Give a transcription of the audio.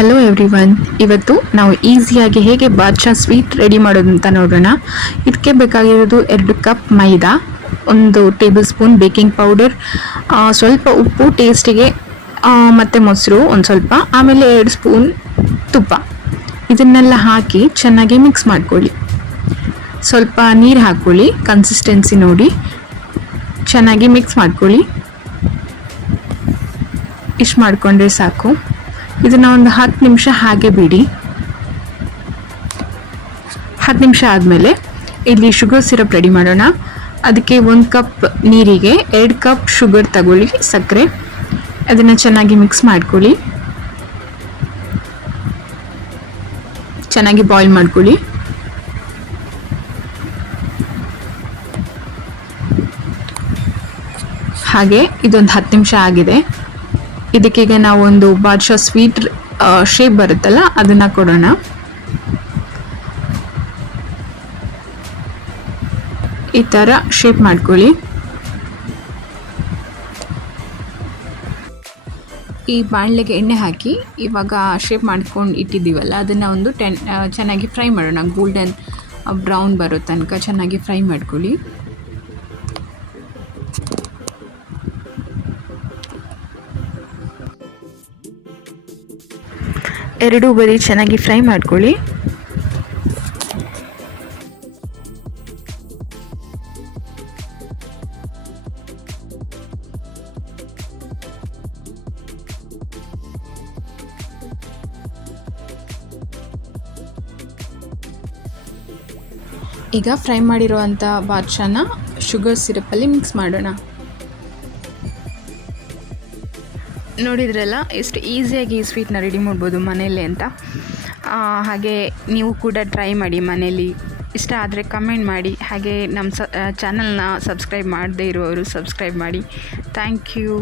Hello every one ಇವತ್ತು ನಾವು ಈಸಿಯಾಗಿ ಹೇಗೆ ಬಾದ್ಶಾ ಸ್ವೀಟ್ ರೆಡಿ ಮಾಡೋದು ಅಂತ ನೋಡೋಣ. ಇದಕ್ಕೆ ಬೇಕಾಗಿರೋದು ಎರಡು ಕಪ್ ಮೈದಾ, ಒಂದು ಟೇಬಲ್ ಸ್ಪೂನ್ ಬೇಕಿಂಗ್ ಪೌಡರ್ ಸ್ವಲ್ಪ ಉಪ್ಪು ಟೇಸ್ಟಿಗೆ ಮತ್ತು ಮೊಸರು ಒಂದು ಸ್ವಲ್ಪ, ಆಮೇಲೆ ಎರಡು ಸ್ಪೂನ್ ತುಪ್ಪ. ಇದನ್ನೆಲ್ಲ ಹಾಕಿ ಚೆನ್ನಾಗಿ ಮಿಕ್ಸ್ ಮಾಡ್ಕೊಳ್ಳಿ. ಸ್ವಲ್ಪ ನೀರು ಹಾಕ್ಕೊಳ್ಳಿ ಕನ್ಸಿಸ್ಟೆನ್ಸಿ ನೋಡಿ. ಚೆನ್ನಾಗಿ ಮಿಕ್ಸ್ ಮಾಡ್ಕೊಳ್ಳಿ. ಇಷ್ಟು ಮಾಡಿಕೊಂಡ್ರೆ ಸಾಕು. ಇದನ್ನು ಒಂದು ಹತ್ತು ನಿಮಿಷ ಹಾಗೆ ಬಿಡಿ. ಹತ್ತು ನಿಮಿಷ ಆದಮೇಲೆ ಇಲ್ಲಿ ಶುಗರ್ ಸಿರಪ್ ರೆಡಿ ಮಾಡೋಣ. ಅದಕ್ಕೆ ಒಂದು ಕಪ್ ನೀರಿಗೆ, ಎರಡು ಕಪ್ ಶುಗರ್ ತಗೊಳ್ಳಿ ಸಕ್ಕರೆ. ಅದನ್ನು ಚೆನ್ನಾಗಿ ಮಿಕ್ಸ್ ಮಾಡ್ಕೊಳ್ಳಿ. ಚೆನ್ನಾಗಿ ಬಾಯ್ಲ್ ಮಾಡ್ಕೊಳ್ಳಿ. ಹಾಗೆ ಇದೊಂದು ಹತ್ತು ನಿಮಿಷ ಆಗಿದೆ. ಇದಕ್ಕೀಗ ನಾವು ಒಂದು ಬಾದ್ಶಾ ಸ್ವೀಟ್ ಶೇಪ್ ಬರುತ್ತಲ್ಲ, ಅದನ್ನ ಕೊಡೋಣ. ಈ ಥರ ಶೇಪ್ ಮಾಡ್ಕೊಳ್ಳಿ. ಈ ಬಾಣಲೆಗೆ ಎಣ್ಣೆ ಹಾಕಿ, ಇವಾಗ ಶೇಪ್ ಮಾಡ್ಕೊಂಡು ಇಟ್ಟಿದ್ದೀವಲ್ಲ, ಅದನ್ನು ಒಂದು ಟೆನ್ ಚೆನ್ನಾಗಿ ಫ್ರೈ ಮಾಡೋಣ. ಗೋಲ್ಡನ್ ಬ್ರೌನ್ ಬರೋ ತನಕ ಚೆನ್ನಾಗಿ ಫ್ರೈ ಮಾಡ್ಕೊಳ್ಳಿ. ಎರಡೂ ಬದಿ ಚೆನ್ನಾಗಿ ಫ್ರೈ ಮಾಡ್ಕೊಳ್ಳಿ. ಈಗ ಫ್ರೈ ಮಾಡಿರುವಂಥ ಬಾದ್ಶಾನ ಶುಗರ್ ಸಿರಪಲ್ಲಿ ಮಿಕ್ಸ್ ಮಾಡೋಣ. ನೋಡಿದ್ರಲ್ಲ, ಎಷ್ಟು ಈಸಿಯಾಗಿ ಈ ಸ್ವೀಟ್ನ ರೆಡಿ ಮಾಡ್ಬೋದು ಮನೆಯಲ್ಲೇ ಅಂತ. ಹಾಗೆ ನೀವು ಕೂಡ ಟ್ರೈ ಮಾಡಿ ಮನೇಲಿ ಇಷ್ಟ ಆದರೆ ಕಮೆಂಟ್ ಮಾಡಿ. ಹಾಗೆ ನಮ್ಮ ಸ ಚಾನಲ್ನ ಸಬ್ಸ್ಕ್ರೈಬ್ ಮಾಡದೇ ಇರುವವರು ಸಬ್ಸ್ಕ್ರೈಬ್ ಮಾಡಿ. Thank you